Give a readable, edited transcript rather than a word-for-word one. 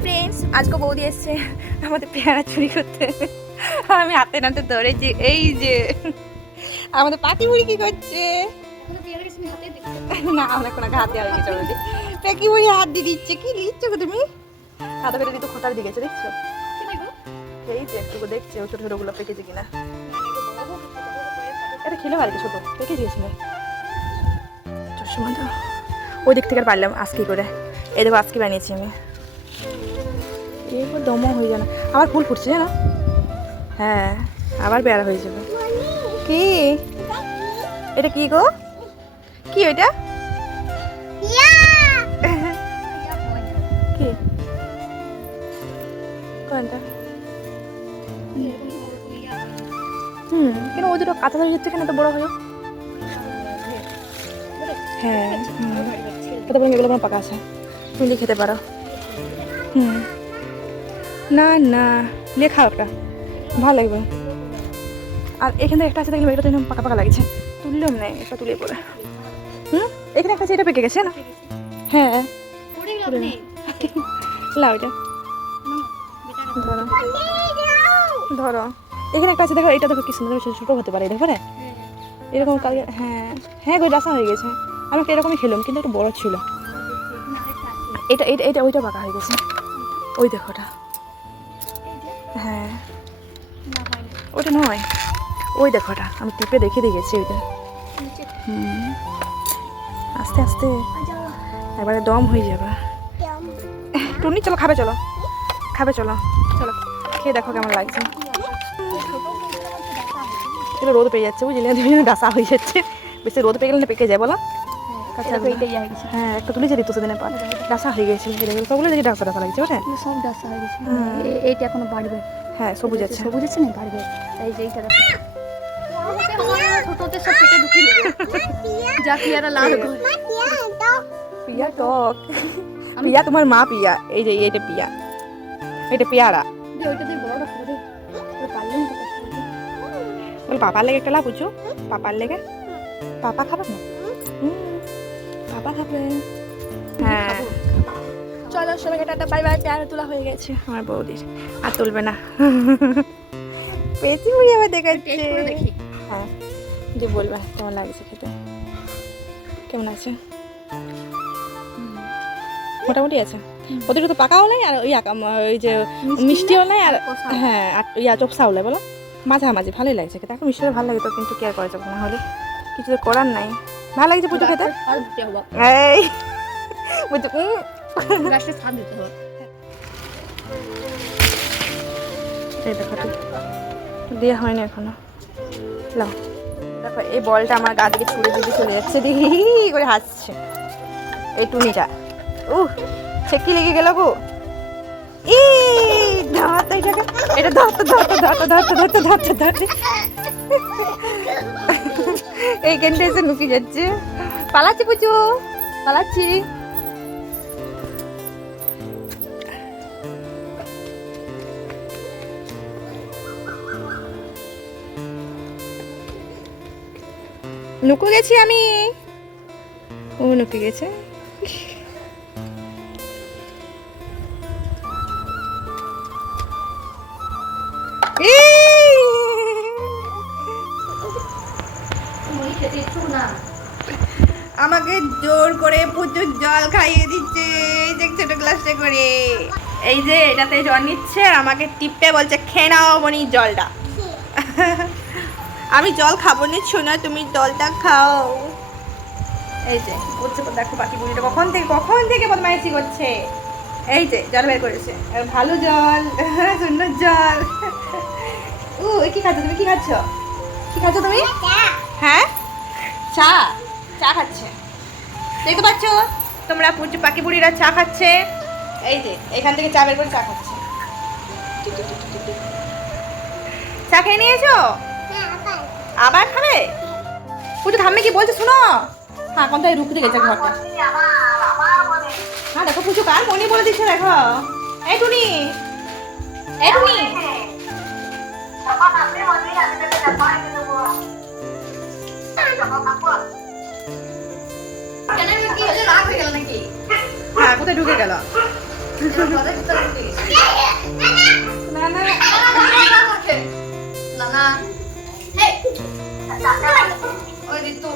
Hi friends, আজকে বৌদি এসছে আমাদের পেয়ারা চুরি করতে। আমি হাতে নাতে ধরেছি। এই যে আমাদের পাতি বুড়ি কি করছে? না, আমরা কোনো হাতে আর কিছু বলি। পাকি বুড়ি হাত দিয়ে দিচ্ছে। কি লিখছো গো তুমি? হাতে পেটে দিতে খোটার দিকে গেছে, দেখছো? এই যে একটু দেখছে ও ছোট ছোটগুলো পেকেছে কিনা। এটা খেলে আর কি ছোট পেকে গিয়েছিল। সময় তো ওই দিক থেকে পারলাম আজকে করে। এই দেখো আজকে বানিয়েছি আমি। এরপর দমও হয়ে যায় না, আবার ফুল ফুটছে জানো। হ্যাঁ, আবার পেয়ারা হয়ে যাবে। কি এটা? কি গো? কি ওইটা? কি কোনটা? কেন ওই দুটো কাঁচা ধরে যাচ্ছে কেন এত বড় হয়ে? হ্যাঁ, খেতে পারি এগুলো আমার পাকা আছে, তুমি খেতে পারো। না না, নিয়ে খাও একটা, ভালো লাগবে। আর এখানে একটা আছে দেখলাম, এটা তো পাকা পাকা লাগছে, তুললাম না, এটা তুলে পরে। এখানে একটা আছে, এটা পেকে গেছে না? হ্যাঁ, লাও এটা ধরো ধরো। এখানে একটা আছে দেখো, এটা দেখো কি সুন্দর ছোটো হতে পারে, দেখো না এরকম কালকে। হ্যাঁ হ্যাঁ গো, রাসা হয়ে গেছে। আমি একটা এরকমই খেলাম, কিন্তু একটু বড় ছিল। এটা এটা এটা ওইটা পাকা হয়ে গেছে, ওই দেখো ওটা। হ্যাঁ ওটা নয়, ওই দেখো ওটা, আমি টিপে দেখে দিয়েছি ওইটা। আস্তে আস্তে একবারে দম হয়ে যাবে। টুনি চলো খাবে, চলো খাবে, চলো চলো খেয়ে দেখো কেমন লাগছে। এটা রোদ পেয়ে যাচ্ছে বুঝলি, ডাসা হয়ে যাচ্ছে। বেশি রোদ পেয়ে গেলে পেকে যায় বলো। হ্যাঁ একটা তুলেছে ঋতু সেদিনের পর, ডাসা হয়ে গেছে। সবগুলো দেখি ডাসা ডাসা লাগছে ওটা, সব ডাসা হয়ে গেছে। এইটা এখনো বাড়বে। হ্যাঁ সবুজ আছে, সবুজ আছে না, বাড়বে। এই যে এইটা দেখো, ছোটতে সব পেটে ঢুকিয়ে দিল। যা পিয়ারা লাল করে। পিয়া টক, পিয়া তোমার মা পিয়া। এই যে এইটা পিয়া, এটা পেয়ারা। ওইটা দিয়ে বড় করে পারলেন তো কষ্ট হবে। বল পাপার লেগে একটা লাভ বুঝছো, পাপার লেগে। পাপা খাবে না? পাপা খাবে। হ্যাঁ চলো সবাইকে টাটা বাই বাই। পেয়ারা তোলা হয়ে গেছে আমার বৌদির, আর তুলবে না। পেয়েছি বুড়ি আবার দেখাচ্ছে। হ্যাঁ যে বলবে কেমন লাগছে খেতে, কেমন আছে? মোটামুটি আছে, ওদের তো পাকাও নাই আর ওই যে মিষ্টিও নাই। আর হ্যাঁ আর ইয়া চোপসাও নাই বলো, মাঝামাঝি ভালোই লাগছে খেতে। এখন মিষ্টিটা ভালো লাগে তো, কিন্তু কেয়ার করা যাবে না, হলে কিছু তো করার নাই। ভালো লাগছে পুজো খেতে। এই বুঝছো এই দেখো দেওয়া হয়নি এখনো। লাও দেখো, এই বলটা আমার গা থেকে ছুড়ে দিকে চলে যাচ্ছে, দেখি করে হাসছে এই টুনিটা। ছেকি লেগে গেল গো। ধরতে এটাকে, এটা ধরতে ধরতে ধরতে ধরতে ধরতে ধরতে ধরতে এইখানটা এসে নুকি যাচ্ছে। পালাচ্ছি পুচু, পালাচ্ছি। নুকু গেছি আমি, ও নুকে গেছে। আমাকে জোর করে প্রচুর জল খাইয়ে দিচ্ছে, এই যে ছোট গ্লাসটা করে। এই যে এটাতে জল নিচ্ছে, আমাকে টিপে বলছে খেয়ে নাও মনি জলটা। আমি জল খাবো না শোনা, তুমি জলটা খাও। এই যে করছে, দেখো পাখি বুড়িটা কখন থেকে বদমাইশি করছে। এই যে জল বের করেছে, ভালো জল, সুন্দর জল। কি খাচ্ছ তুমি? কি খাচ্ছ? কি খাচ্ছ তুমি? হ্যাঁ চা, চা খাচ্ছে। দেখতে পাচ্ছ তোমরা পাখি বুড়িরা চা খাচ্ছে। এই যে এখান থেকে চা বের করে চা খাচ্ছে। চা খেয়ে নিয়েছো? আবার খাবে? পুজো থামবে কি বলছে শোনো। হ্যাঁ কোন তাই রুখতে গেছে ঘরটা। হ্যাঁ দেখো পুজো কার মনে বলে দিচ্ছে, দেখো। এই টুনি, এই টুনি, হ্যাঁ কোথায় ঢুকে গেল? না না নানা ওই ঋতু